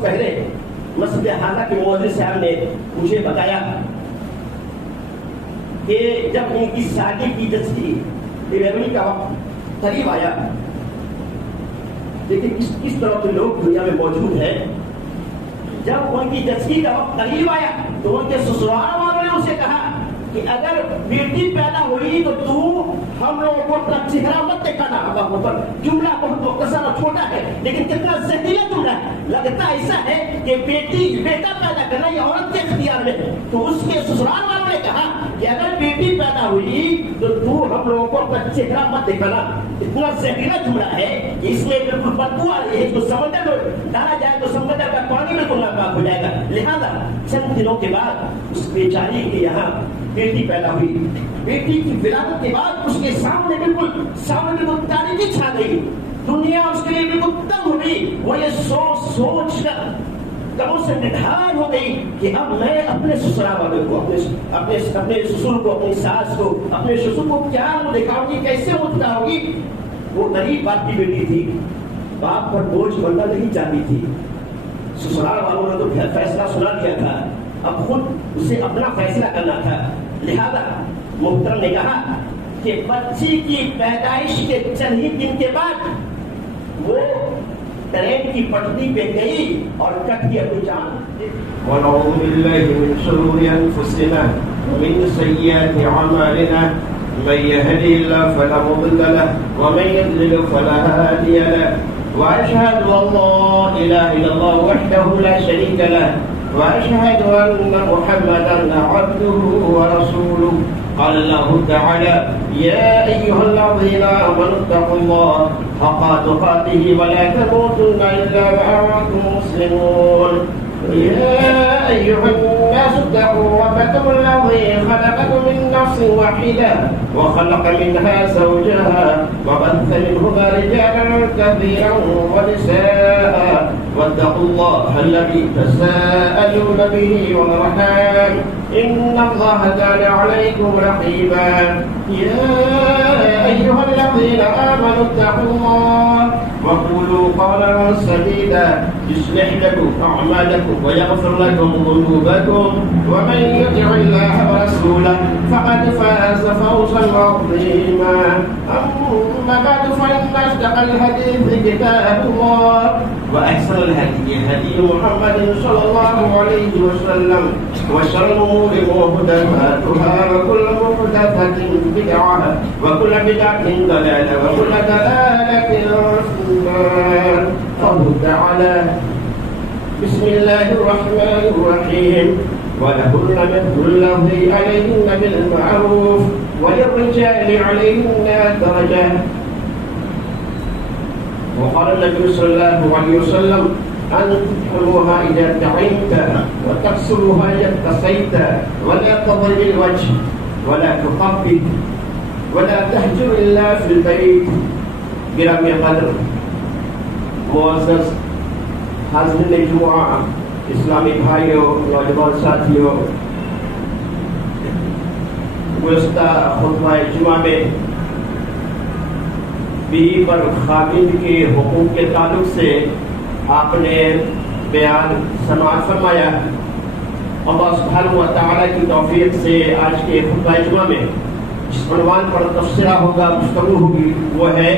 پہلے مسجد حاضہ کے مؤذن صاحب نے مجھے بتایا کہ جب ان کی شادی کی جسٹی ڈیلیوری کا وقت قریب آیا، لیکن کس طرح کے لوگ دنیا میں موجود ہیں، جب ان کی جسٹی کا وقت قریب آیا تو ان کے سسرال والوں نے اسے کہا کہ اگر بیٹی پیدا ہوئی تو ہم لوگوں کو اپنا چہرہ مت دکھانا۔ اللہ اکبر، جملہ بہت مختصر اور چھوٹا ہے لیکن کتنا ذہنیہ جملہ ہے۔ لگتا ایسا ہے کہ بیٹا پیدا کرنا یہ عورت کے اختیار میں ہے، تو اس کے سسرال والوں نے کہا کہ اگر بیٹی پیدا ہوئی تو ہم لوگوں کو اپنا چہرہ مت دکھانا۔ اتنا ذہنیہ جملہ ہے کہ اس میں بالکل بدبو آ رہی ہے، جو سمندر میں ڈالا جائے تو سمندر کا پانی بالکل ناپاک ہو جائے گا۔ لہذا چند دنوں کے بعد اس بیچاری کے یہاں بیٹی پیدا ہوئی۔ بیٹی کی ولادت کے بعد اس کے سامنے بالکل تاریکی چھا گئی، دنیا اس کے لیے بالکل تنگ ہو گئی۔ وہ یہ سوچ کر کموں سے نڈھال ہو گئی کہ اب میں اپنے سسرال والوں کو، اپنے سسر کو، اپنی ساس کو، اپنے ششر کو کیا منہ دکھاؤں گی، کیسے منہ دکھاؤں گی۔ وہ غریب باپ کی بیٹی تھی، باپ پر بوجھ بننا نہیں چاہتی تھی۔ سسرال والوں نے تو فیصلہ سنا دیا تھا، اب خود اسے اپنا فیصلہ کرنا تھا۔ لہذا محترم نے کہا کہ بچی کی پیدائش کے چند ہی دن کے بعد وہ ٹرین کی پٹری پہ گئی اور کٹ کی اپنی جان۔ ونعوذ بالله من شرور انفسنا ومن سيئات اعمالنا من يهده الله فلا مضل له ومن يضلل فلا هادي له واشهد ان لا اله الا الله وحده لا شريك له واشهد ان محمدا عبده ورسوله قال الله تعالى يا ايها الذين امنوا اتقوا الله حق تقاته ولا تموتن الا وانتم مسلمون يا أيها الناس اتقوا ربكم الذي خلقكم من نفس واحدة وخلق منها زوجها وبث منهما رجالا كثيرا ونساء واتقوا الله الذي تساءلون به والأرحام إن الله كان عليكم رقيبا يا أيها الذين آمنوا اتقوا الله وقولوا قولا سديدا يصلح لكم أعمالكم ويغفر لكم ذنوبكم ومن يطع الله ورسوله فقد فاز فوزا عظيما أما بعد فإن أصدق الحديث كتاب الله وأحسن الهدي هدي محمد صلى الله عليه وسلم وشر الأمور محدثاتها وكل محدثة بدعة وكل بدعة ضلالة وكل ضلالة في النار. قوله تعالى بسم الله الرحمن الرحيم ولهن مثل الذي عليهن بالمعروف وللرجال عليهن درجة. وقال النبي صلى الله عليه وسلم أن تحرموها إذا تعينت وتقصرها إذا اتصيت ولا تضل الوجه ولا تقبل ولا تهجر إلا في البيت. گرامی قدر معزز حاضرین جمعہ، اسلامی بھائیوں، نوجوان ساتھیوں، گزشتہ خطبہ جمعہ میں بیوی پر خاوند کے حقوق کے تعلق سے آپ نے بیان سماعت فرمایا۔ اللہ سبحانہ و تعالیٰ کی توفیق سے آج کے خطبہ جمعہ میں جس عنوان پر تبصرہ ہوگا، گفتگو ہوگی، وہ ہے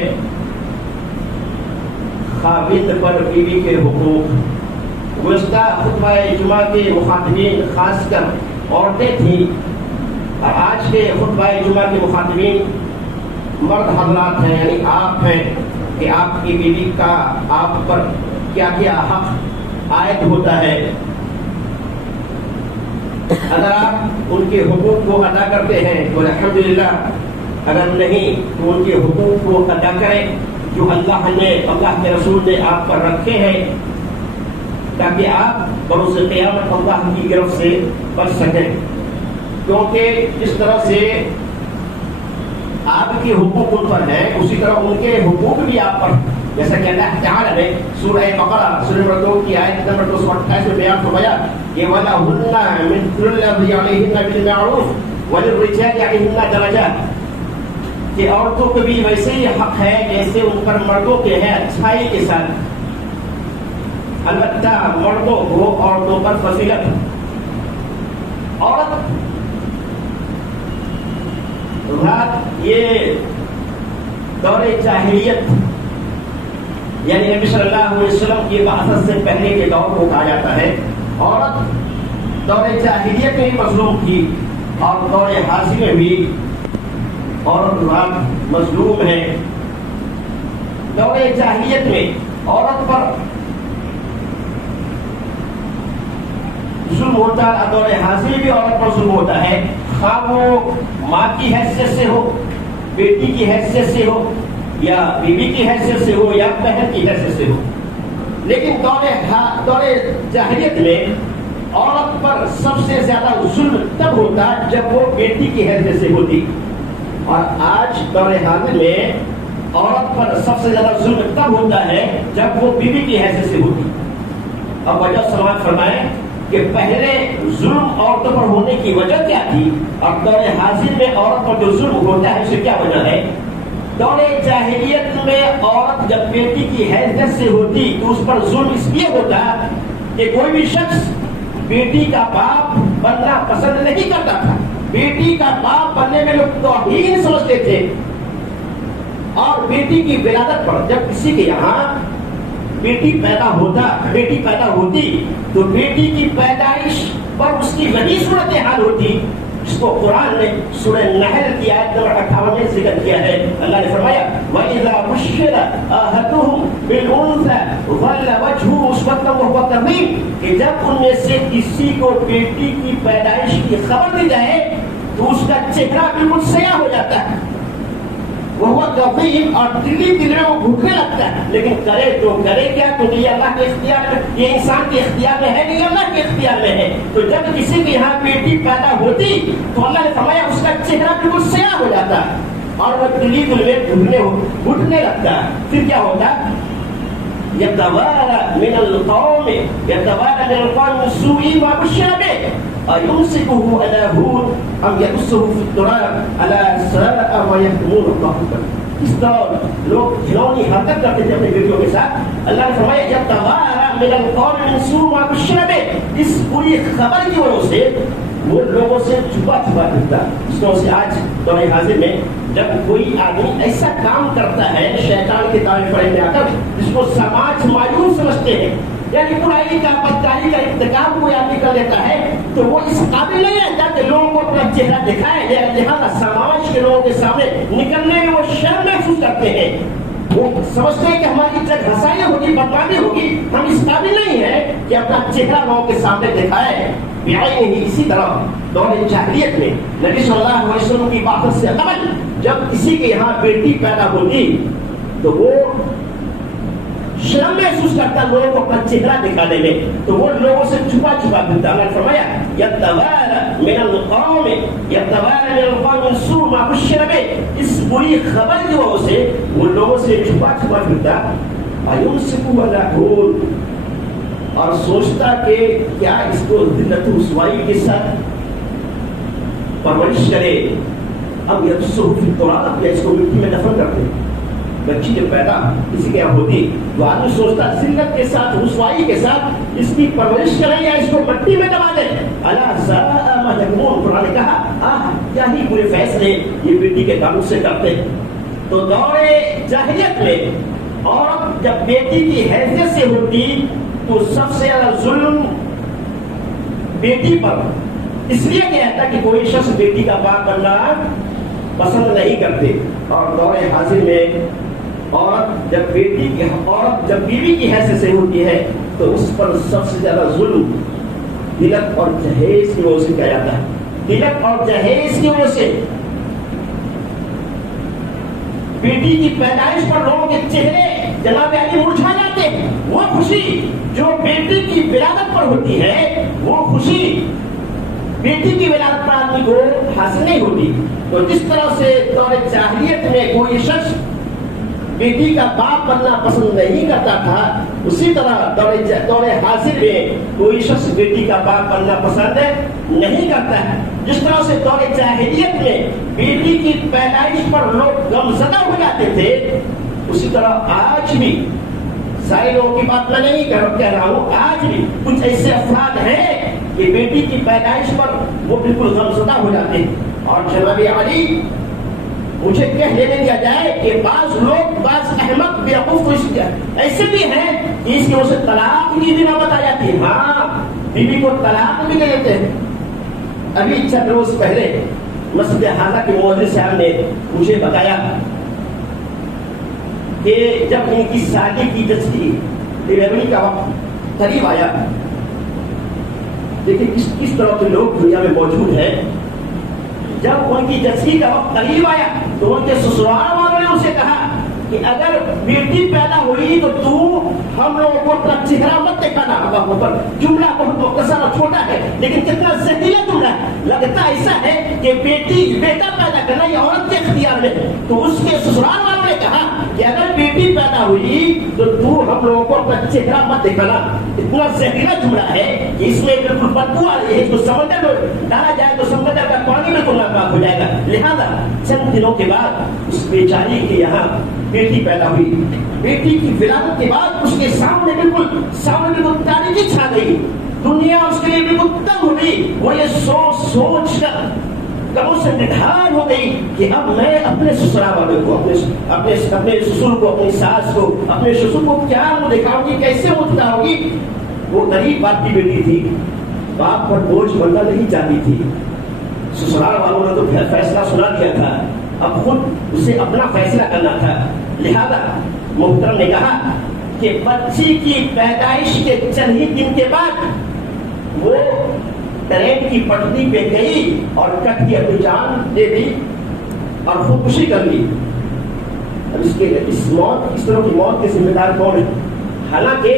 خاوند پر بیوی کے حقوق۔ گزشتہ خطبہ جمعہ کے مخاطبین خاص کر عورتیں تھیں، اور آج کے خطبہ جمعہ کے مخاطبین مرد حضرات ہیں، یعنی آپ ہیں کہ آپ کی بیوی کا آپ پر کیا کیا حق عائد ہوتا ہے۔ اگر آپ ان کے حقوق کو ادا کرتے ہیں تو الحمدللہ، اگر نہیں تو ان کے حقوق کو ادا کریں جو اللہ کے رسول نے آپ پر رکھے ہیں، تاکہ آپ بروز قیامت اللہ کی گرفت سے بچ سکیں۔ کیونکہ جس طرح سے آپ کے حقوق ان پر ہیں، اسی طرح ان کے حقوق بھی آپ پر، جیسا کہ اللہ تعالیٰ نے سورہ بقرہ سورہ نمبر 2 کی آیت نمبر 228 میں بیان فرمایا کہ وَلَهُنَّ مِثْلُ الَّذِي عَلَيْهِنَّ بِالْمَعْرُوفِ وَلِلرِّجَالِ عَلَيْهِنَّ دَرَجَاتٌ، کہ عورتوں کو بھی ویسے ہی حق ہے جیسے ان پر مردوں کے ہیں، اچھائی کے ساتھ۔ البتہ مردوں کو عورتوں پر فضیلت. عورت رات یہ دور جاہلیت یعنی نبی صلی اللہ علیہ وسلم کی بعثت سے پہلے کے دور کو کہا جاتا ہے. عورت دور جاہلیت میں مظلوم تھی اور دور حاضر میں بھی عورت رات مظلوم ہے. دور جاہلیت میں عورت پر ظلم ہوتا ہے، دور حاضر بھی عورت پر ظلم ہوتا ہے، خواہ وہ ماں کی حیثیت سے ہو، بیٹی کی حیثیت سے ہو، یا بیوی کی حیثیت سے ہو، یا بہن کی حیثیت سے ہو. لیکن دور جاہلیت میں عورت پر سب سے زیادہ ظلم تب ہوتا جب وہ بیٹی کی حیثیت سے ہوتی، اور آج دور حاضر میں عورت پر سب سے زیادہ ظلم تب ہوتا ہے جب وہ بیوی کی حیثیت سے ہوتی. اب وجہ سماعت فرمائیں کہ پہلے ظلم عورتوں پر ہونے کی وجہ کیا تھی اور دور حاضر میں عورت پر جو ظلم ہوتا ہے اسے کیا وجہ ہے. دور جاہلیت میں عورت جب بیٹی کی حیثیت سے ہوتی تو اس پر ظلم اس لیے ہوتا کہ کوئی بھی شخص بیٹی کا باپ بننا پسند نہیں کرتا تھا. بیٹی کا باپ بننے میں لوگ توہین سمجھتے تھے، اور بیٹی کی ولادت پر جب کسی کے یہاں بیٹی پیدا ہوتی تو بیٹی کی پیدائش پر اس کی وہی صورتحال ہوتی جس کو قرآن نے سورہ نحل کی آیت نمبر 58 میں ذکر کیا ہے. اللہ نے فرمایا وَإِذَا بُشِّرَ أَحَدُهُمْ بِالْأُنثَىٰ ظَلَّ وَجْهُهُ مُسْوَدًّا وَهُوَ كَظِيمٌ کہ جب ان میں سے کسی کو بیٹی کی پیدائش کی خبر دی جائے تو اس کا چہرہ بالکل سیاہ ہو جاتا ہے، وہ کظیم، اور دلی میں وہ بھوکنے لگتا ہے. لیکن کرے تو کرے کیا، کیونکہ یہ اللہ کے اختیار میں، یہ انسان کے اختیار میں ہے نہیں، اللہ کے اختیار میں ہے. تو جب کسی کے یہاں بیٹی پیدا ہوتی تو اللہ نے فرمایا اس کا چہرہ بالکل سیاہ ہو جاتا ہے اور وہ دلی میں گھٹنے لگتا ہے. پھر کیا ہوتا ہے يتوارى من القوم من سوء ما بشر به أيمسكه على هون أم يدسه في التراب ألا ساء ما يحكمون. الله اس طرح لوگ کھلونی حرکت کرتے تھے اپنی بیٹیوں کے ساتھ. اللہ نے فرمایا يتوارى من القوم من سوء ما بشر به، اس بری خبر کی وجہ سے وہ لوگوں سے چھپا پھرتا. اس طرح سے آج دور حاضر میں جب کوئی آدمی ایسا کام کرتا ہے شیطان کے تعریف پر میں آ کر جس کو سماج مایوس سمجھتے ہیں، یعنی برائی کا بدکاری کا ارتکاب کوئی آدمی کر لیتا ہے تو وہ اس قابل نہیں رہتا کہ لوگوں کو اپنا چہرہ دکھائے. لہٰذا سماج کے لوگوں کے سامنے نکلنے میں وہ شرم محسوس کرتے ہیں. وہ سمجھتے ہیں کہ ہماری جگ ہسائی ہوگی، بدنامی ہوگی، ہم اس قابل نہیں ہیں کہ اپنا چہرہ لوگوں کے سامنے دکھائے. اسی طرح دور جاہلیت میں نبی صلی اللہ علیہ وسلم کی بعثت سے قبل جب کسی کے یہاں بیٹی پیدا ہوتی تو وہ شرم محسوس کرتا لوگوں کو اپنا چہرہ دکھانے میں، تو وہ لوگوں سے چھپا پھرتا. اللہ نے فرمایا يتوارى من القوم من سوء ما بشر به، اس بری خبر کی وجہ سے وہ لوگوں سے چھپا پھرتا. أيمسكه على هون، اور سوچتا کہ کیا اس کو ذلت و رسوائی کے ساتھ پرورش کرے، اب یدسہ فی التراب، یا اس کو مٹی میں دفن کر دے. بچی جب پیدا کسی کے یہاں ہوتی تو آدمی سوچتا ذلت کے ساتھ، رسوائی کے ساتھ اس کی پرورش کرے یا اس کو مٹی میں دبا دے. الا ساء ما یحکمون، قرآن نے کہا کیا ہی برے فیصلے یہ بیٹی کے کانوں سے کرتے ہیں. تو دور جاہلیت میں عورت جب بیٹی کی حیثیت سے ہوتی تو سب سے زیادہ ظلم بیٹی پر اس لیے کیا تھا کہ کوئی شخص بیٹی کا باپ بننا پسند نہیں کرتے. اور دور حاضر میں عورت جب بیوی کی حیثیت سے ہوتی ہے تو اس پر سب سے زیادہ ظلم دلت اور جہیز کی وجہ سے کیا جاتا ہے. دلت اور جہیز کی وجہ سے بیٹی کی پیدائش پر لوگوں کے چہرے جناب علی مرجھا جاتے ہیں. وہ خوشی جو بیٹی کی ولادت پر ہوتی ہے، وہ خوشی بیٹی کی ولادت پر آدمی کو حاصل نہیں ہوتی. تو جس طرح سے دور جاہلیت میں کوئی شخص بیٹی کا باپ بننا پسند نہیں کرتا تھا، اسی طرح دور حاضر میں کوئی شخص بیٹی کا باپ بننا پسند نہیں کرتا ہے. جس طرح سے دور جاہلیت میں بیٹی کی پیدائش پر لوگ غمزدہ ہو جاتے تھے، اسی طرح آج بھی سارے لوگوں کی بات میں نہیں کہہ رہا ہوں، آج بھی کچھ ایسے افراد ہیں کہ بیٹی کی پیدائش پر وہ بالکل غمزدہ ہو جاتے ہیں. اور جناب علی مجھے کہہ لینے دیا جائے کہ بعض لوگ، بعض احمق بیوقوف ایسے بھی ہیں کہ اس کی وجہ سے طلاق کی بھی نوبت آ جاتی ہے. ہاں، بیوی کو طلاق بھی دے دیتے ہیں. ابھی چند روز پہلے مسجد حاضہ کے مؤذن صاحب نے مجھے بتایا کہ جب ان کی شادی کی جسٹی ڈلیوری کا وقت قریب آیا، دیکھیں کس طرح کے لوگ دنیا میں موجود ہیں. جب ان کی جسٹی کا وقت قریب آیا تو ان کے سسرال والوں نے ان سے کہا کہ اگر بیٹی پیدا ہوئی تو تو ہم لوگوں کو اپنا چہرہ مت دکھانا. جملہ بہت مختصر اور چھوٹا ہے لیکن کتنا زہریلا جملہ ہے. لگتا ایسا ہے کہ بیٹا پیدا کرنا یہ عورت کے اختیار میں ہے. تو اس کے سسرال والوں نے کہا کہ اگر بیٹی پیدا ہوئی تو تو ہم لوگوں کو اپنا چہرہ مت دکھانا. اتنا زہریلا جملہ ہے کہ اس میں بالکل بدبو آ رہی ہے. اس کو سمندر میں ڈالا جائے تو سمندر کا پانی بالکل ناپاک ہو جائے گا. لہذا چند دنوں کے بعد اس بیچاری کے یہاں بیٹی پیدا ہوئی. بیٹی کی ولادت کے بعد اس کے سامنے بالکل تاریکی چھا گئی. دنیا اس کے لیے بالکل تنگ ہو گئی. وہ یہ سوچ کر کموں سے نڈھال ہو گئی کہ اب میں اپنے سسرال والے کو، اپنے سسر کو، اپنی ساس کو، اپنے سسر کو کیا منہ دکھاؤں گی، کیسے منہ دکھاؤں گی. وہ غریب باپ کی بیٹی تھی، باپ پر بوجھ بننا نہیں چاہتی تھی. سسرال والوں نے تو فیصلہ سنا دیا تھا، اب خود اسے اپنا فیصلہ کرنا تھا. لہذا محترم نے کہا کہ بچی کی پیدائش کے چند ہی دن کے بعد وہ ٹرین کی پٹری پہ گئی اور کٹ کی اپنی جان دے دی اور خودکشی کر لی. اب اس طرح کی موت کے ذمہ دار کون ہے؟ حالانکہ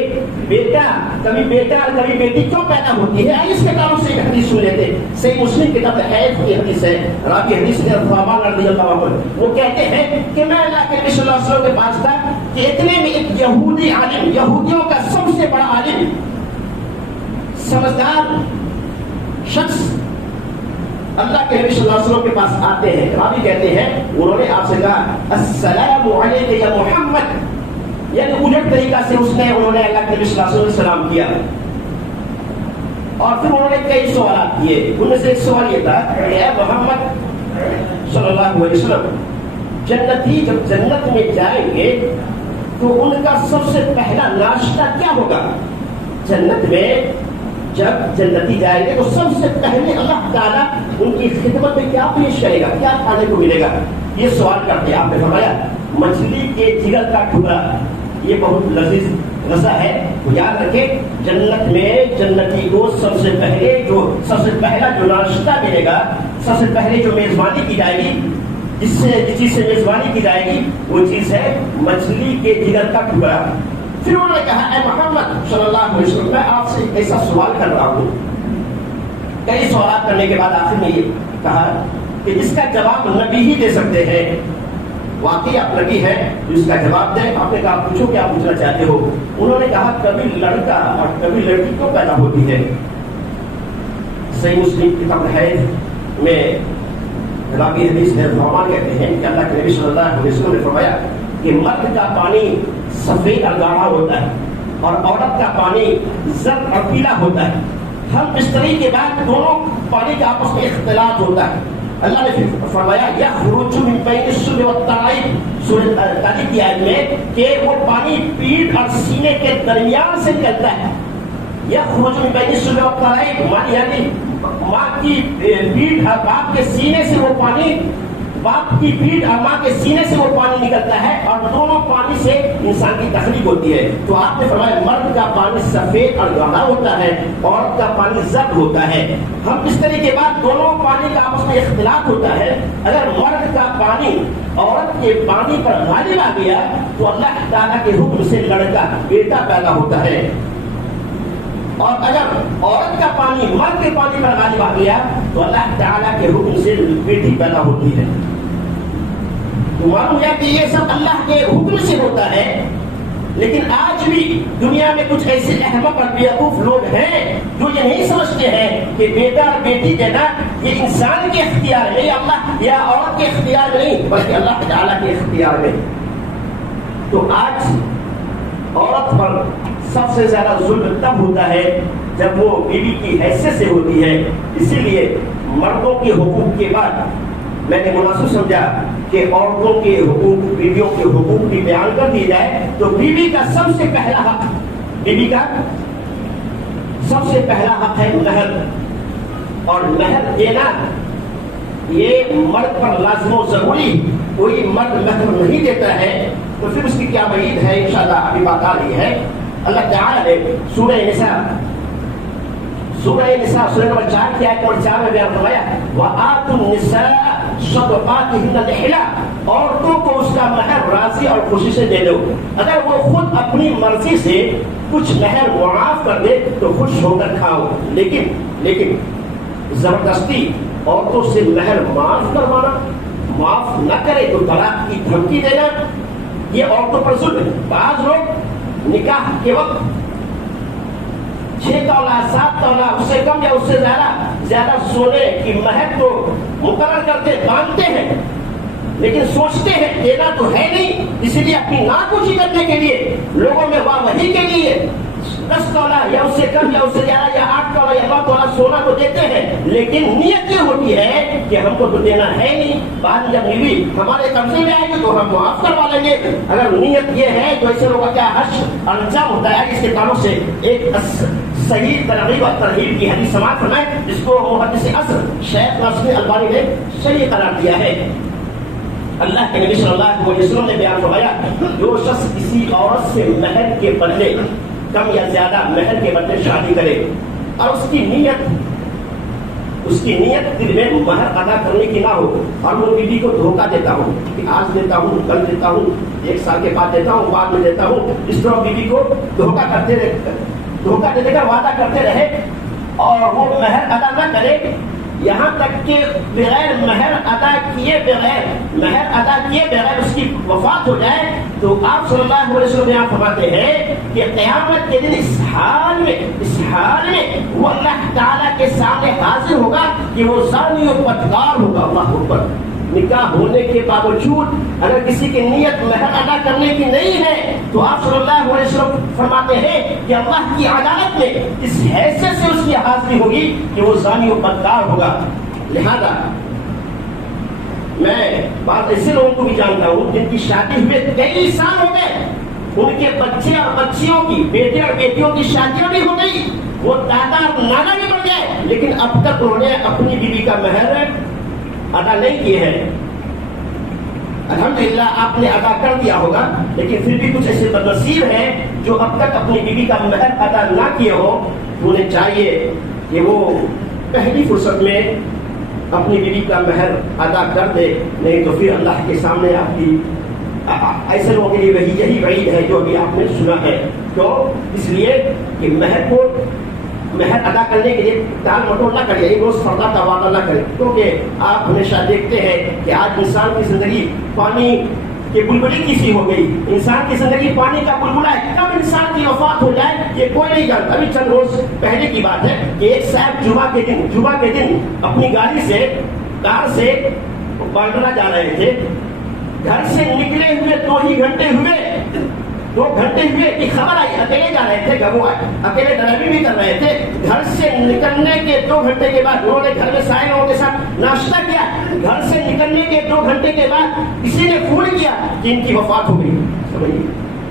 کبھی بیٹا اور کبھی بیٹی کیوں پیدا ہوتی ہے؟ اس کے تعلق سے ایک حدیث سن لیتے. صحیح مسلم کتاب حیض کی حدیث ہے. راوی حدیث ہے ثوبان رضی اللہ عنہ. وہ کہتے ہیں کہ میں اللہ کے نبی صلی اللہ علیہ وسلم کے پاس تھا کہ اتنے میں ایک یہودی عالم، یہودیوں کا سب سے بڑا عالم، سمجھدار شخص اللہ کے نبی صلی اللہ علیہ وسلم کے پاس آتے ہیں. راوی کہتے ہیں انہوں نے آپ سے کہا السلام علیک یا محمد، یعنی الٹ طریقہ سے انہوں نے اللہ کے نبی صلی اللہ علیہ وسلم سلام کیا. اور پھر انہوں نے کئی سوالات کیے. ان میں سے ایک سوال یہ تھا کہ اے محمد صلی اللہ علیہ وسلم، جنتی جب جنت میں جائیں گے تو ان کا سب سے پہلا ناشتہ کیا ہوگا؟ جنت میں جب جنتی جائیں گے تو سب سے پہلے اللہ تعالیٰ ان کی خدمت میں کیا پیش کرے گا، کیا کھانے کو ملے گا؟ یہ سوال کرتے آپ نے فرمایا مچھلی کے جگر کا ٹکڑا. یہ بہت لذیذ غذا ہے. تو یاد رکھیں جنت میں جنتی کو سب سے پہلا جو ناشتہ ملے گا، سب سے پہلے جو میزبانی کی جائے گی، جس چیز سے میزبانی کی جائے گی وہ چیز ہے مچھلی کے جگر کا ٹکڑا. پھر انہوں نے کہا اے محمد صلی اللہ علیہ وسلم، میں آپ سے ایسا سوال کر رہا ہوں. کئی سوالات کرنے کے بعد آخر میں یہ کہا کہ جس کا جواب نبی ہی دے سکتے ہیں. واقعی آپ نبی ہیں جو اس کا جواب دیں. آپ نے کہا پوچھو کیا پوچھنا چاہتے ہو. انہوں نے کہا کبھی لڑکا اور کبھی لڑکی کیوں پیدا ہوتی ہے؟ صحیح مسلم کتاب حیض میں راوی حدیث ہے ثوبان کہتے ہیں کہ اللہ کے نبی صلی اللہ علیہ وسلم نے فرمایا کہ مرد کا پانی سفید اور گاڑھا ہوتا ہے اور عورت کا پانی زرد اور پیلا ہوتا ہے. ہم بستری کے بعد دونوں پانی کا آپس میں اختلاط ہوتا ہے. اللہ نے پھر فرمایا یخرج من بین الصلب والترائب، سورۃ تاریخ کی آیت میں کہ وہ پانی پیٹھ اور سینے کے درمیان سے نکلتا ہے. یخرج من بین الصلب والترائب یعنی ماں کی پیٹھ اور باپ کے سینے سے وہ پانی، باپ کی پیٹھ اور ماں کے سینے سے وہ پانی نکلتا ہے اور دونوں پانی سے انسان کی تخلیق ہوتی ہے. تو آپ نے فرمایا مرد کا پانی سفید اور گاڑھا ہوتا ہے، عورت کا پانی زرد ہوتا ہے. ہم اس طرح کے بعد دونوں پانی کا آپس میں اختلاط ہوتا ہے. اگر مرد کا پانی عورت کے پانی پر غالب آ گیا تو اللہ تعالیٰ کے حکم سے لڑکا بیٹا پیدا ہوتا ہے، اور اگر عورت کا پانی مرد کے پانی پر غالب آ گیا تو اللہ تعالیٰ کے حکم سے بیٹی پیدا ہوتی ہے. تو معلوم ہے کہ یہ سب اللہ کے حکم سے ہوتا ہے. لیکن آج بھی دنیا میں کچھ ایسے احمق اور بیوقوف لوگ ہیں جو یہ نہیں سمجھتے ہیں کہ بیٹا اور بیٹی دینا یہ انسان کے اختیار میں، یا اللہ یا عورت کے اختیار میں نہیں بلکہ اللہ تعالیٰ کے اختیار میں. تو آج عورت پر سب سے زیادہ ظلم تب ہوتا ہے جب وہ بیوی کی حیثیت سے ہوتی ہے. اسی لیے مردوں کے حقوق کے بعد میں نے مناسب سمجھا کہ عورتوں کے حقوق، بیویوں کے حقوق بھی بیان کر دی جائے. تو بیوی کا سب سے پہلا حق، بیوی کا سب سے پہلا حق ہے مہر. اور مہر دینا یہ مرد پر لازم و ضروری. کوئی مرد مہر نہیں دیتا ہے تو پھر اس کی کیا وعید ہے، انشاءاللہ ابھی بات آ رہی ہے. اللہ تعالی نے سورہ نساء سورہ نمبر 4 کی آیت نمبر 4 میں بیان فرمایا وَآتُوا النِّسَاءَ صَدُقَاتِهِنَّ نِحْلًا، عورتوں کو اس کا مہر راضی اور خوشی سے دے دو. اگر وہ خود اپنی مرضی سے کچھ مہر معاف کر دے تو خوش ہو کر کھاؤ، لیکن زبردستی عورتوں سے مہر معاف کروانا، معاف نہ کرے تو طلاق کی دھمکی دینا، یہ عورتوں پر ظلم ہے. بعض لوگ نکاح کے وقت 6 تولہ 7 تولہ اس سے کم یا اس سے زیادہ سونے کی مہر تو مقرر کرتے باندھتے ہیں، لیکن سوچتے ہیں دینا تو ہے نہیں، اسی لیے اپنی ناکوشی کرنے کے لیے، لوگوں میں واہ وہی کے لیے 10 تولہ یا اس سے کم یا اس سے زیادہ یا 8 تولہ یا 9 تولہ سونا تو دیتے ہیں، لیکن نیت یہ ہوتی ہے کہ ہم کو تو دینا ہے نہیں. بعد جب بیوی ہمارے قبضے میں آئے گی تو ہم معاف کروا لیں گے. اگر نیت یہ ہے تو ایسے لوگوں کا کیا حش انجام ہوتا ہے. اس کے تعلق سے ایک صحیح ترغیب اور ترہیب کی حدیث سماعت فرمائیں جس کو محدث عصر شیخ ناصر البانی نے صحیح قرار دیا ہے. اللہ کے نبی صلی اللہ علیہ وسلم نے بیان فرمایا جو شخص کسی عورت سے مہر کے بدلے کم یا زیادہ مہر کے بدلے شادی کرے اور اس کی نیت دل میں مہر ادا کرنے کی نہ ہو اور وہ بیوی کو دھوکہ دیتا ہوں کہ آج دیتا ہوں، کل دیتا ہوں، 1 سال کے بعد دیتا ہوں، بعد میں دیتا ہوں، اس طرح بیوی کو دھوکہ دے کر وعدہ کرتے رہے اور وہ مہر ادا نہ کرے، یہاں تک کہ بغیر مہر ادا کیے بغیر اس کی وفات ہو جائے، تو آپ صلی اللہ علیہ وسلم یہاں فرماتے ہیں کہ قیامت کے دن اس حال میں وہ اللہ تعالیٰ کے سامنے حاضر ہوگا کہ وہ زانی و بدکار ہوگا. اللہ اکبر. نکاح ہونے کے باوجود اگر کسی کی نیت مہر ادا کرنے کی نہیں ہے تو آپ صلی اللہ علیہ وسلم فرماتے ہیں کہ اللہ کی عدالت میں اس حیثیت سے اس کی حاضری ہوگی کہ وہ زانی و بدکار ہوگا. لہذا میں بات ایسے لوگوں کو بھی جانتا ہوں جن کی شادی ہوئے کئی سال ہو گئے، ان کے بچے اور بچیوں کی، بیٹے اور بیٹیوں کی شادیاں بھی ہو گئی، وہ دادا اور نانا بھی بن گئے، لیکن اب تک انہوں نے اپنی بیوی کا مہر ادا نہیں کیے ہیں. الحمدللہ آپ نے ادا کر دیا ہوگا، لیکن پھر بھی کچھ ایسے بدنصیب ہیں جو اب تک اپنی بیوی کا مہر ادا نہ کیے ہو. انہیں چاہیے کہ وہ پہلی فرصت میں اپنی بیوی کا مہر ادا کر دے، نہیں تو پھر اللہ کے سامنے آپ کی ایسے لوگوں کے لیے یہی وعید ہے جو ابھی آپ نے سنا ہے. تو اس لیے کہ مہر ادا کرنے کے لیے ٹال مٹول نہ کرے، ایک روز فردا کا وعدہ نہ کرے، کیونکہ آپ ہمیشہ دیکھتے ہیں کہ آج انسان کی زندگی پانی کے بلبلی کی سی ہو گئی. انسان کی زندگی پانی کا بلبلا ہے. کب انسان کی وفات ہو جائے یہ کوئی نہیں جانتا. ابھی چند روز پہلے کی بات ہے کہ ایک صاحب جمعہ کے دن اپنی گاڑی سے کار سے بانڈرا جا رہے تھے. گھر سے نکلے ہوئے 2 گھنٹے ہوئے کہ خبر آئی، اکیلے جا رہے تھے، گھبو آئے، اکیلے ڈرائیونگ بھی کر رہے تھے. گھر سے نکلنے کے 2 گھنٹے کے بعد انہوں نے گھر میں سارے لوگوں کے ساتھ ناشتہ کیا. گھر سے نکلنے کے 2 گھنٹے کے بعد کسی نے فون کیا کہ ان کی وفات ہو گئی. سمجھیے،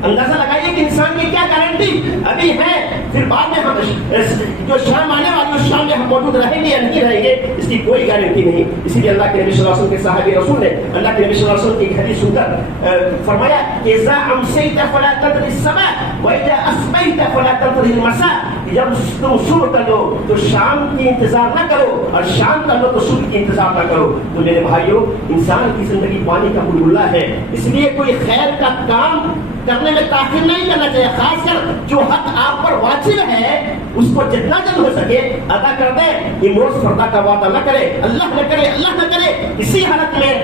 اندازہ لگائیے کہ انسان کی کیا گارنٹی ابھی ہے. پھر بعد میں ہم جو شام آنے والی اس شام میں ہم موجود رہیں گے یا نہیں رہیں گے اس کی کوئی گارنٹی نہیں. اسی لیے اللہ کے نبی صلی اللہ علیہ وسلم کے صحابی رسول نے اللہ کے نبی صلی اللہ علیہ وسلم کی حدیث سن کر فرمایا کہ اذا امسیت فلا تدری الصباح واذا اصبحت فلا تدری المساء. جب تم صبح کر لو تو شام کی انتظار نہ کرو اور شام کر لو تو صبح کی انتظار نہ کرو. تو میرے بھائیوں، انسان کی زندگی پانی کا بلبلا ہے، اس لیے کوئی خیر کا کام کرنے میں تاخیر نہیں کرنا چاہیے. خاص کر جو حق آپ پر واجب ہے اس کو جتنا جلد ہو سکے ادا کر دیں. امروز فردا کا وعدہ نہ کرے، اللہ نہ کرے. اسی حالت میں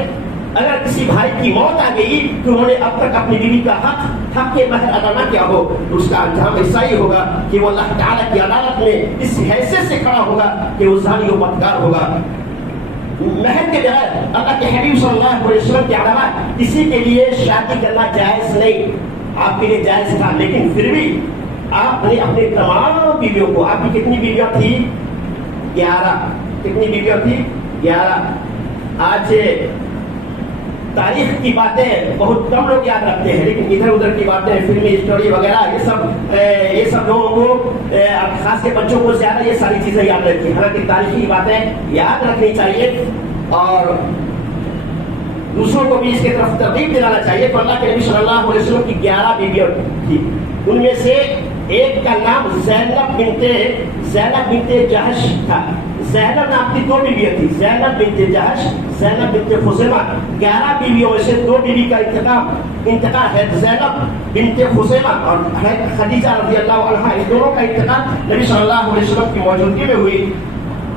اگر کسی بھائی کی موت آ گئی کہ انہوں نے اب تک اپنی بیوی کا حق کے مہر ادا نہ کیا ہو تو اس کا انجام ایسا ہی ہوگا کہ وہ اللہ تعالیٰ کی عدالت میں اس حیثیت سے کھڑا ہوگا کہ وہ زانی و بدکار ہوگا. مہر کے بغیر اللہ کے حبیب صلی اللہ علیہ وسلم کے علاوہ کسی کے لیے شادی کرنا جائز نہیں. آپ کے لیے جائز تھا، لیکن پھر بھی آپ نے اپنے تمام بیویوں کو، آپ کی کتنی بیویاں تھی؟ 11. کتنی بیویاں تھی؟ 11. آج تاریخ کی باتیں بہت کم لوگ یاد رکھتے ہیں، لیکن ادھر ادھر کی باتیں، فلمی اسٹوری وغیرہ، یہ سب لوگوں کو، خاص کے بچوں کو زیادہ یہ ساری چیزیں یاد رہتی ہیں. حالانکہ تاریخی باتیں یاد رکھنی چاہیے اور دوسروں کو بھی اس کی طرف ترغیب دلانا چاہیے. تو اللہ کے نبی صلی اللہ علیہ وسلم کی 11 بیویاں تھی. ان میں سے ایک کا نام زینب بنت جہش تھا. زینب نام کی 2 بیویاں تھی، زینب بنت جہش، زینب بنت خزیمہ. 11 بیویوں میں سے 2 بیوی کا انتقال ہے، زینب بنت خزیمہ اور خدیجہ رضی اللہ عنہا. ان دونوں کا انتقال نبی صلی اللہ علیہ وسلم کی موجودگی میں ہوئی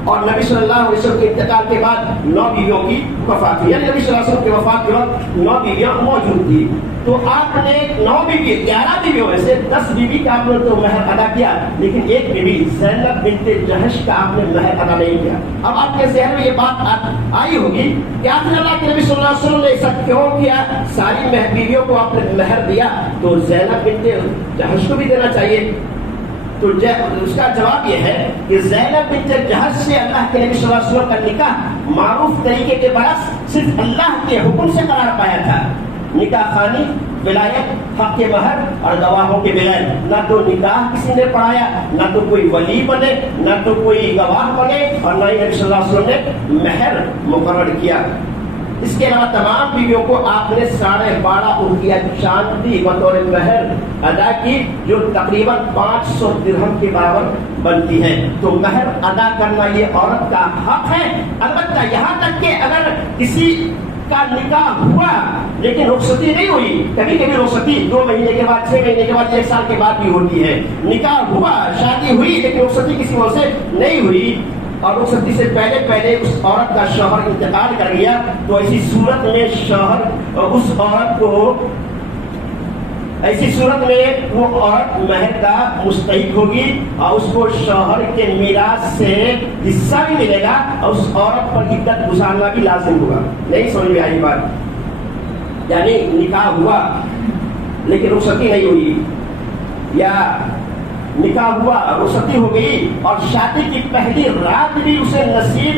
اور نبی صلی اللہ علیہ وسلم کے انتقال کے بعد 9 بیویوں کی وفات ہوئی. یعنی نبی صلی اللہ علیہ وسلم کی وفات کے وقت 9 بیویاں موجود تھی. تو آپ نے 9 بیوی، 11 بیویوں میں سے 10 بیوی کا آپ نے تو مہر ادا کیا، لیکن ایک بیوی زینب بنت جہش کا آپ نے مہر ادا نہیں کیا. اب آپ کے ذہن میں یہ بات آئی ہوگی کہ آخر اللہ کے نبی صلی اللہ علیہ وسلم نے ایسا کیوں کیا؟ ساری بیویوں کو آپ نے مہر دیا تو زینب بنت جہش کو بھی دینا چاہیے. تو اس کا جواب یہ ہے کہ زینب بنت جہش سے اللہ کے نبی صلی اللہ علیہ وسلم کا نکاح معروف طریقے کے برعکس صرف اللہ کے حکم سے قرار پایا تھا. نکاح خوانی، ولایت، حق کے مہر اور گواہوں کے بغیر نہ تو نکاح کسی نے پڑھایا، نہ تو کوئی ولی بنے، نہ تو کوئی گواہ بنے، اور نہ ہی نبی صلی اللہ علیہ وسلم نے مہر مقرر کیا. اس کے علاوہ تمام بیویوں کو آپ نے 12.5 اونقیہ چاندی بطور مہر ادا کی، جو تقریباً 500 درہم کے برابر بنتی ہے. تو مہر ادا کرنا یہ عورت کا حق ہے. البتہ یہاں تک کہ اگر کسی کا نکاح ہوا لیکن رخصتی نہیں ہوئی، کبھی کبھی رخصتی 2 مہینے کے بعد، 6 مہینے کے بعد، 1 سال کے بعد بھی ہوتی ہے. نکاح ہوا، شادی ہوئی، لیکن رخصتی کسی وجہ سے نہیں ہوئی اور رخصتی سے پہلے اس عورت کا شوہر انتقال کر گیا، تو ایسی صورت میں شوہر اس عورت کو، ایسی صورت میں وہ عورت مہر کا مستحق ہوگی اور اس کو شوہر کے میراث سے حصہ بھی ملے گا اور اس عورت پر عدت گزارنا بھی لازم ہوگا. نہیں سمجھ میں آئی بات؟ یعنی نکاح ہوا لیکن رخصتی نہیں ہوئی، یا نکاح ہوا، رخصتی ہو گئی اور شادی کی پہلی رات بھی اسے نصیب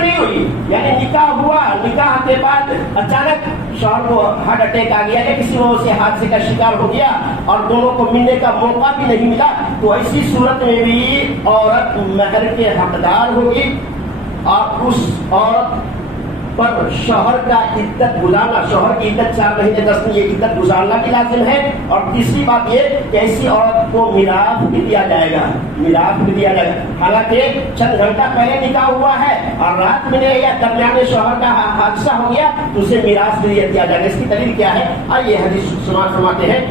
نہیں ہوئی. یعنی نکاح ہوا، نکاح کے بعد اچانک شوہر کو ہارٹ اٹیک آ گیا یا کسی وجہ سے حادثے کا شکار ہو گیا اور دونوں کو ملنے کا موقع بھی نہیں ملا، تو ایسی صورت میں بھی عورت مہر کے حقدار ہوگی اور اس عورت پر شوہر کا عدت گزارنا، شوہر کی عدت 4 مہینے 10 دن، یہ عدت گزارنا بھی لازم ہے. اور تیسری بات یہ کہ ایسی عورت کو میراث بھی دیا جائے گا، میراث بھی دیا جائے گا. حالانکہ چند گھنٹہ پہلے نکاح ہوا ہے اور رات میں یا درمیان میں شوہر کا حادثہ ہو گیا تو اسے میراث بھی دیا جائے گا. اس کی دلیل کیا ہے؟ آئیے حدیث فرماتے ہیں.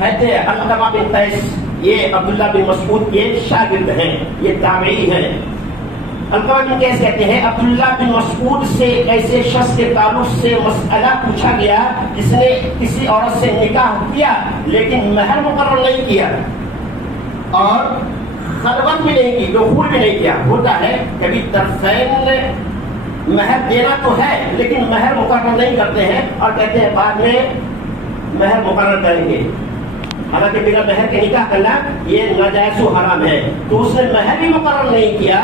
علقمہ بن قیس یہ عبداللہ بن مسعود کے شاگرد ہیں، یہ تابعی ہیں. علقمہ بن قیس کہتے ہیں عبداللہ بن مسعود سے ایسے شخص کے تعلق سے مسئلہ پوچھا گیا جس نے کسی عورت سے نکاح کیا لیکن مہر مقرر نہیں کیا اور خلوت بھی نہیں کی، دخول بھی نہیں کیا. ہوتا ہے کبھی طرفین نے مہر دینا تو ہے لیکن مہر مقرر نہیں کرتے ہیں اور کہتے ہیں بعد میں مہر مقرر کریں گے. حالانکہ بغیر مہر کے نکاح کرنا یہ ناجائز و حرام ہے. تو اس نے مہر بھی مقرر نہیں کیا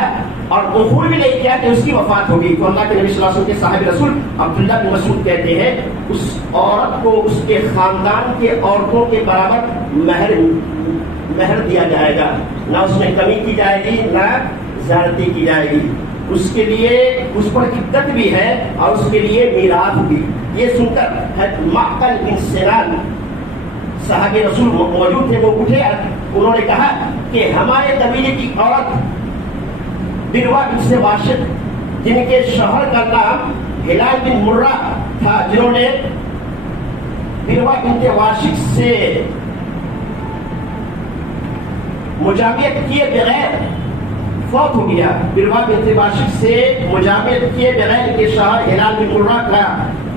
اور دخول بھی نہیں کیا کہ اس کی وفات ہوگی. تو اللہ کے نبی صلی اللہ علیہ وسلم کے صاحب رسول عبداللہ بن مسعود کہتے ہیں اس عورت کو اس کے خاندان کے عورتوں کے برابر مہر دیا جائے گا، نہ اس میں کمی کی جائے گی نہ زیادتی کی جائے گی. اس کے لیے اس پر عدت بھی ہے اور اس کے لیے میراث بھی. یہ سن کر معقل بن سنان صحابی رسول موجود تھے، وہ اٹھے، انہوں نے کہا کہ ہمارے قبیلے کی عورت بلوا بنت واشق جن کے شوہر کا نام ہلال بن مرہ تھا، جنہوں نے بلوا بنت واشق سے مجامعت کیے بغیر فوت ہو گیا. بلوا بنت واشق سے مجامعت کیے بغیر کے شوہر ہلال بن مرہ کا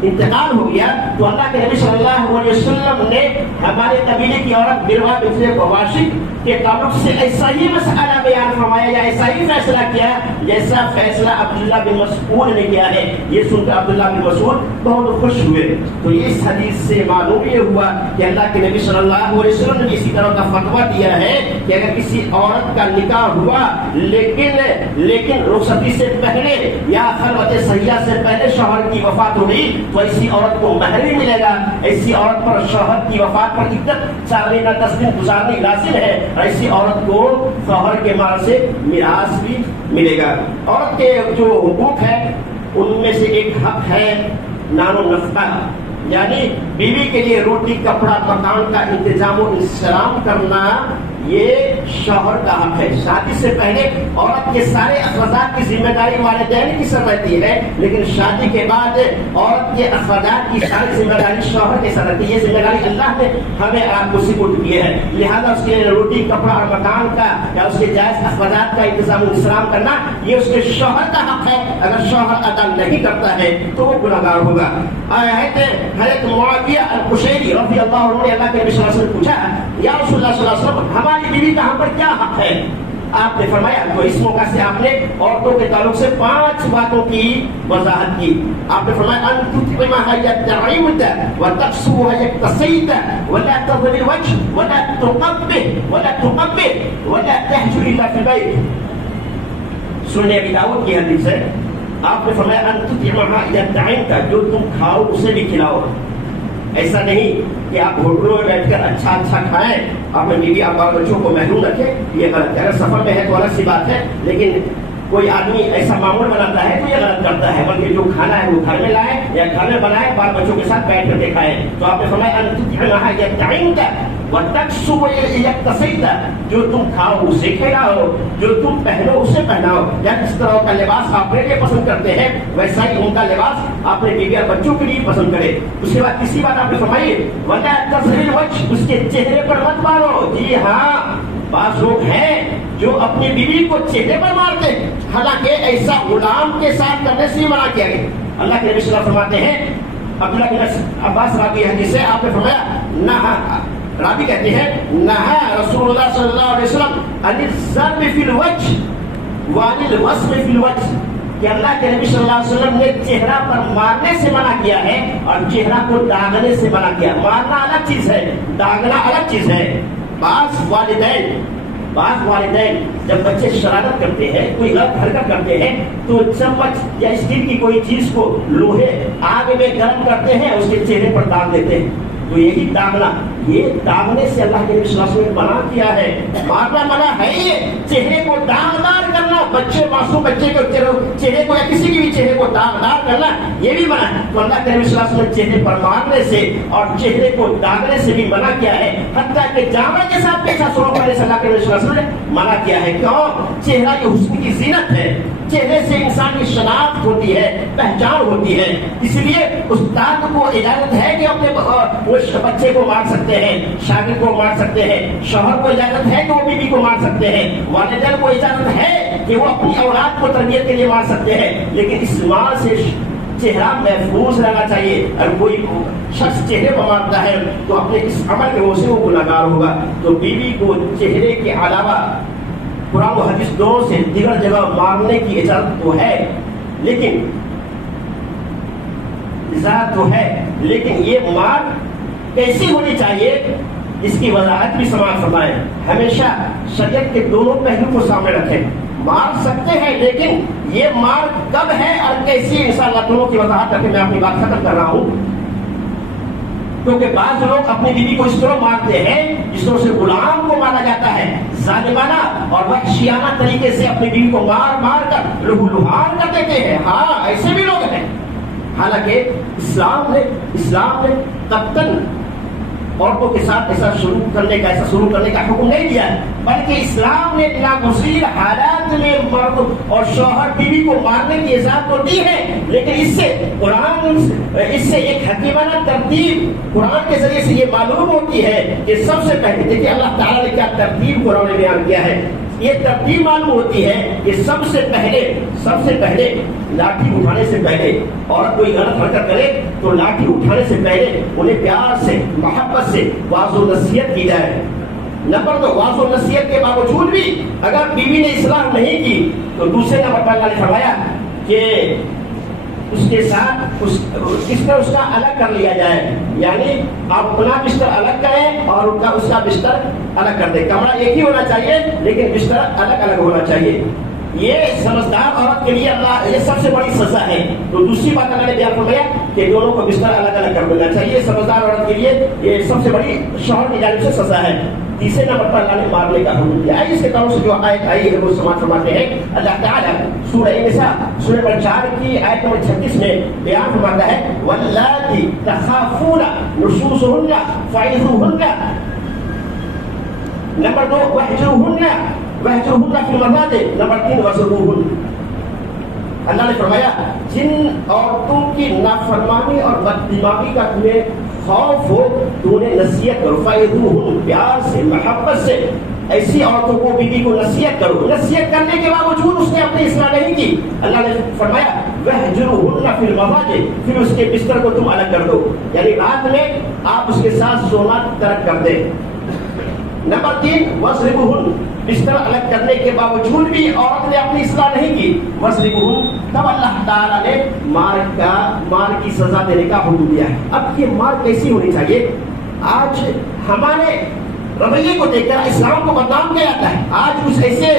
انتقال ہو گیا. تو اللہ کے نبی صلی اللہ علیہ وسلم نے ہمارے قبیلے کی عورت بلوا بنت واشق کے تعلق سے ایسا ہی مسئلہ بیان فرمایا یا ایسا ہی فیصلہ کیا جیسا فیصلہ عبداللہ بن مسعود نے کیا ہے. یہ سن کر عبداللہ بن مسعود بہت خوش ہوئے. تو اس حدیث سے معلوم یہ ہوا کہ اللہ کے نبی صلی اللہ علیہ وسلم نے اسی طرح کا فتویٰ دیا ہے کہ اگر کسی عورت کا نکاح ہوا لیکن رخصتی سے پہلے یا خلوت صحیحہ سے پہلے شوہر کی وفات ہو گئی تو ایسی عورت کو مہر بھی ملے گا. ایسی عورت پر شوہر کی وفات پر عدت 4 دن 10 دن گزارنی لازم ہے. ایسی عورت کو شوہر کے مال سے میراث بھی ملے گا. عورت کے جو حقوق ہے ان میں سے ایک حق ہے نان و نفقہ، یعنی بیوی کے لیے روٹی کپڑا مکان کا انتظام و انتظام کرنا یہ شوہر کا حق ہے. شادی سے پہلے عورت کے سارے اخراجات کی ذمہ داری والدین کی سر رہتی ہے، لیکن شادی کے بعد عورت کے اخراجات کی ساری ذمہ داری شوہر کے سر رہتی ہے. یہ ذمہ داری اللہ نے ہمیں آپ کو سپرد کی ہے، لہذا اس کے روٹی کپڑا اور مکان کا یا اس کے جائز اخراجات کا انتظام و انتظام کرنا یہ اس کے شوہر کا حق ہے. اگر شوہر ادا نہیں کرتا ہے تو وہ گنہگار ہوگا. حضرت معاویہ القشیری رضی اللہ عنہ نے اللہ کے نبی صلی اللہ علیہ وسلم پوچھا یا رسول اللہ صلی اللہ علیہ وسلم ہماری بیوی کا ہم پر کیا حق ہے؟ آپ نے فرمایا، تو اس موقع سے آپ نے عورتوں کے تعلق سے 5 باتوں کی وضاحت کی. آپ نے فرمایا ان تطعمها يطعمك وتكسوها يكتسيك ولا تظهر الوجه ولا تقبل ولا تهجر الا في البيت. سنن ابی داؤد کی حدیث ہے. آپ نے فرمایا ان تطعمها يطعمك، جو تم کھاؤ اسے بھی کھلاؤ. ایسا نہیں کہ آپ ہوٹلوں میں بیٹھ کر اچھا کھائیں، اپنے بیوی اور بال بچوں کو محروم رکھیں، یہ غلط ہے. اگر سفر میں ہے تو الگ سی بات ہے، لیکن کوئی آدمی ایسا معمول بناتا ہے تو یہ غلط کرتا ہے. بلکہ جو کھانا ہے وہ گھر میں لائے یا گھر میں بنائے، بال بچوں کے ساتھ بیٹھ کر کے کھائیں. تو آپ نے فرمایا ان تطعمها يطعمك وتكسوها يكتسيك، جو تم کھاؤ اسے کھلاؤ، جو تم پہنو اسے پہناؤ. یا جس طرح کا لباس آپ اپنے لیے پسند کرتے ہیں ویسا ہی ان کا لباس اپنے بیوی اور بچوں کے لیے پسند کرے. اس کے بعد تیسری بات آپ نے فرمائی ولا تظهر الوجه، اس کے چہرے پر مت مارو. جی ہاں، بعض لوگ ہیں جو اپنی بیوی کو چہرے پر مارتے ہیں، حالانکہ ایسا غلام کے ساتھ کرنے سے منع کیا گیا. اللہ کے نبی صلی اللہ علیہ وسلم فرماتے ہیں، عبداللہ بن عباس راوی حدیث ہے، آپ نے فرمایا نہا، راوی کہتے ہیں نہا رسول اللہ صلی اللہ علیہ وسلم عن الضرب فی الوجه وعن الوصف فی الوجه، کہ اللہ کے نبی صلی اللہ علیہ وسلم نے چہرہ پر مارنے سے منع کیا ہے اور چہرہ کو داغنے سے منع کیا. مارنا الگ چیز ہے، داغنا الگ چیز ہے. بعض والدین جب بچے شرارت کرتے ہیں، کوئی غلط حرکت کرتے ہیں تو چمچ یا اسٹیل کی کوئی چیز کو لوہے آگ میں گرم کرتے ہیں، اس کے چہرے پر داغ دیتے ہیں. تو یہی داغنا، یہ داغنے سے اللہ کے نبی صلی اللہ علیہ وسلم نے منع کیا ہے. مارنا منع ہے، یہ چہرے کو داغدار کرنا، معصوم بچے کے چہرے کو یا کسی کے بھی چہرے کو داغدار کرنا یہ بھی منع ہے. تو اللہ کے نبی صلی اللہ علیہ وسلم چہرے پر مارنے سے اور چہرے کو داغنے سے بھی منع کیا ہے. حتیٰ کہ جامع کے ساتھ پیچھا سلوک کرنے سے اللہ کے نبی صلی اللہ علیہ وسلم نے منع کیا ہے. کیوں؟ چہرہ یہ حسن کی زینت ہے، چہرے سے انسان کی شناخت ہوتی ہے، پہچان ہوتی ہے. اس لیے استاد کو اجازت ہے کہ اپنے بچے کو مار سکتے ہیں، شاگرد کو مار سکتے ہیں، شوہر کو اجازت ہے کہ وہ بیوی کو مار سکتے ہیں، والدین کو اجازت ہے کہ وہ اپنی اولاد کو تربیت کے لیے مار سکتے ہیں. لیکن اس مار سے چہرہ محفوظ رہنا چاہیے. اگر کوئی شخص چہرے پر مارتا ہے تو اپنے اس عمل کے وجہ سے وہ گنہگار ہوگا. تو بیوی کو چہرے کے علاوہ قرآن و حدیث دونوں سے دیگر جگہ مارنے کی اجازت تو ہے، لیکن یہ مار کیسی ہونی چاہیے اس کی وضاحت بھی سماعت فرمائیں. ہمیشہ شریعت کے دونوں پہلو کو سامنے رکھیں. مار سکتے ہیں لیکن یہ مار کب ہے اور کیسی، انشاءاللہ دونوں کی وضاحت کر کے میں اپنی بات ختم کر رہا ہوں. کیونکہ بعض لوگ اپنی بیوی کو اس طرح مارتے ہیں جس طرح سے غلام کو مارا جاتا ہے، ظالمانہ اور وحشیانہ طریقے سے اپنی بیوی کو مار کر لہو لہان کر دیتے ہیں. ہاں، ایسے بھی لوگ ہیں. حالانکہ اسلام نے قطعاً عورتوں کے ساتھ ایسا شروع کرنے کا حکم نہیں دیا ہے، بلکہ اسلام نے ناگزیر حالات میں مرد اور شوہر بیوی کو مارنے کی اجازت تو دی ہے. لیکن اس سے ایک حکیمانہ ترتیب قرآن کے ذریعے سے یہ معلوم ہوتی ہے کہ سب سے پہلے دیکھیے اللہ تعالیٰ نے کیا ترتیب قرآن میں بیان کیا ہے. یہ ترتیب معلوم ہوتی ہے کہ سب سے پہلے لاٹھی اٹھانے سے پہلے اور کوئی غلط حرکت کرے تو لاٹھی اٹھانے سے پہلے انہیں پیار سے، محبت سے واضح نصیحت کی جائے. نمبر 2 واضح و نصیحت کے باوجود بھی اگر بیوی نے اصلاح نہیں کی تو دوسرے نمبر پر اللہ نے فرمایا کہ اس کے ساتھ بستر اس کا الگ کر لیا جائے، یعنی آپ اپنا بستر الگ کریں اور اس کا بستر الگ کر دیں. کمرہ ایک ہی ہونا چاہیے لیکن بستر الگ الگ ہونا چاہیے. یہ سمجھدار عورت کے لیے اللہ یہ سب سے بڑی سزا ہے. تو دوسری بات اللہ نے بیان فرمایا کہ دونوں کو بستر الگ الگ کر دینا چاہیے. سمجھدار عورت کے لیے یہ سب سے بڑی شوہر کی جانب سے سزا ہے. تیسرے نمبر پر اللہ نے مارنے کا حکم دیا. اس کے تعلق سے جو آیت آئی ہے وہ سماعت فرماتے ہیں. اللہ تعالیٰ سورہ نساء سورہ نمبر 4 کی آیت نمبر 36 میں بیان فرماتا ہے واللاتی تخافون نشوزهن فعظوهن. نمبر 2 واہجروهن فی المضاجع. نمبر 3 وضربوهن. اللہ نے فرمایا جن عورتوں کی نافرمانی اور بددماغی کا تمہیں خوف ہو تو انہیں نصیحت کرو. فعظوهن پیار سے محبت سے ایسی عورتوں کو بیوی کو نصیحت کرو. نصیحت کرنے کے باوجود اس نے اپنی اصلاح نہیں کی. اللہ نے فرمایا واہجروهن فی المضاجع. پھر اس کے بستر کو تم الگ کر دو، یعنی رات میں آپ اس کے ساتھ سونا ترک کر دیں. نمبر 3 وضربوهن. بستر الگ کرنے کے باوجود بھی عورت نے اپنی اصلاح نہیں کی. وضربوهن. تب اللہ تعالیٰ نے مار کی سزا دینے کا حکم دیا ہے. اب یہ مار کیسی ہونی چاہیے؟ آج ہمارے رویے کو دیکھ کر اسلام کو بدنام کیا جاتا ہے. آج کچھ ایسے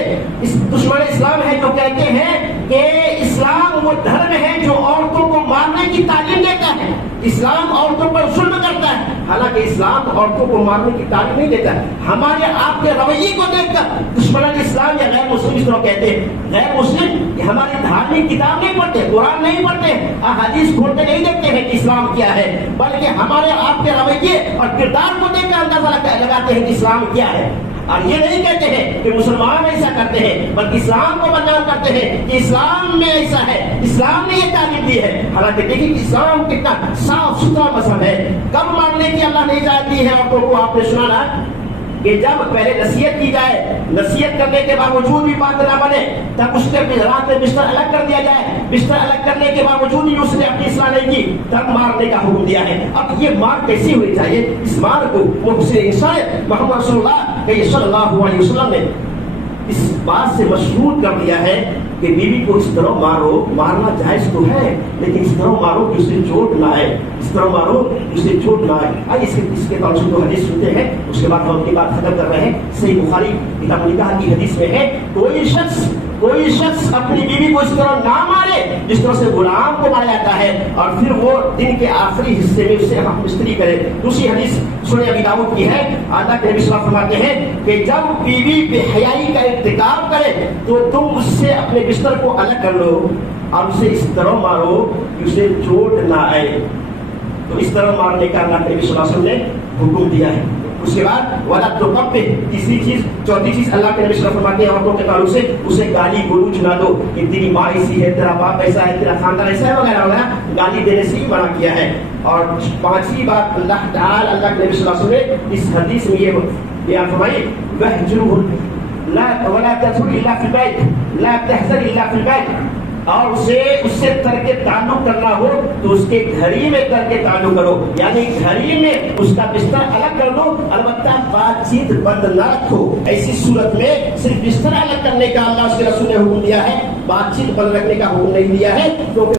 دشمن اسلام ہے جو کہتے ہیں کہ اسلام وہ دھرم ہے جو عورتوں کو مارنے کی تعلیم دیتا ہے، اسلام عورتوں پر ظلم کرتا ہے. حالانکہ اسلام عورتوں کو مارنے کی تعلیم نہیں دیتا ہے. ہمارے آپ کے رویے کو دیکھ کر دشمنان اسلام یا غیر مسلم اس طرح کہتے ہیں. غیر مسلم ہماری دھارمک کتاب نہیں پڑھتے، قرآن نہیں پڑھتے، احادیث کھول کے نہیں دیکھتے ہیں کہ اسلام کیا ہے، بلکہ ہمارے آپ کے رویے اور کردار کو دیکھ کر اندازہ لگاتے ہیں کہ اسلام کیا ہے. اور یہ نہیں کہتے ہیں کہ مسلمان ایسا کرتے ہیں، بلکہ اسلام کو بدنام کرتے ہیں کہ اسلام میں ایسا ہے، اسلام نے یہ تعلیم دی ہے. حالانکہ دیکھیں کہ اسلام کتنا صاف ستھرا مذہب ہے. کب ماننے کی اللہ نے اجازت دی ہے عورتوں کو؟ آپ نے سنا نا کہ جب پہلے نصیحت کی جائے، نصیحت کرنے کے باوجود بھی بات نہ بنے تب اس کے رات میں بستر الگ کر دیا جائے. بستر الگ کرنے کے باوجود بھی اس نے اپنی اصلاح نہیں کی تب مارنے کا حکم دیا ہے. اب یہ مار کیسی ہونی چاہیے؟ اس مار کو محسن انسان محمد رسول اللہ صلی اللہ علیہ وسلم نے اس بات سے مشہور کر دیا ہے کہ بیوی کو اس طرح مارو. مارنا جائز تو ہے لیکن اس طرح مارو کہ اسے چوٹ نہ آئے، اس طرح مارو کہ اسے چوٹ نہ آئے. اس کے تعلق سے جو حدیث سنتے ہیں اس کے بعد ہم اپنی بات ختم کر رہے ہیں. صحیح بخاری کتاب نکاح کی حدیث میں ہے کوئی شخص اپنی بیوی کو اس طرح نہ مارے جس طرح سے غلام کو مارا جاتا ہے اور پھر وہ دن کے آخری حصے میں اسے ہم مستری کرے. دوسری حدیث سنن ابی داؤد کی ہے. اللہ کے نبی صلی اللہ علیہ وسلم فرماتے ہیں کہ جب بیوی بے حیائی کا ارتکاب کرے تو تم اس سے اپنے بستر کو الگ کر لو اور اسے اس طرح مارو کہ اسے چوٹ نہ آئے. تو اس طرح مارنے کا اللہ کے نبی صلی اللہ علیہ وسلم نے حکم دیا ہے. اس کے بعد ولا تقبح. تیسری چیز چوتھی چیز اللہ کے نبی صلی اللہ علیہ وسلم فرماتے ہیں عورتوں کے تعلق سے اسے گالی گلوچ نہ دو کہ تیری ماں ایسی ہے، تیرا باپ ایسا ہے، تیرا خاندان ایسا ہے وغیرہ وغیرہ. گالی دینے سے ہی منع کیا ہے. اور پانچویں بات اللہ تعالی اللہ کے نبی صلی اللہ علیہ وسلم نے اس حدیث میں یہ بیان فرمائی واہجروهن ولا تدخل الا في البيت لا تحزن الا في البيت. اور اس سے ترک تعلق کرنا ہو تو اس کے گھر ہی میں ترک تعلق کرو، یعنی گھر ہی میں اس کا بستر الگ کر دو. البتہ بات چیت بند نہ رکھو. ایسی صورت میں صرف بستر الگ کرنے کا اللہ اس کے رسول نے حکم دیا ہے، بات چیت بند رکھنے کا حکم نہیں دیا ہے. تو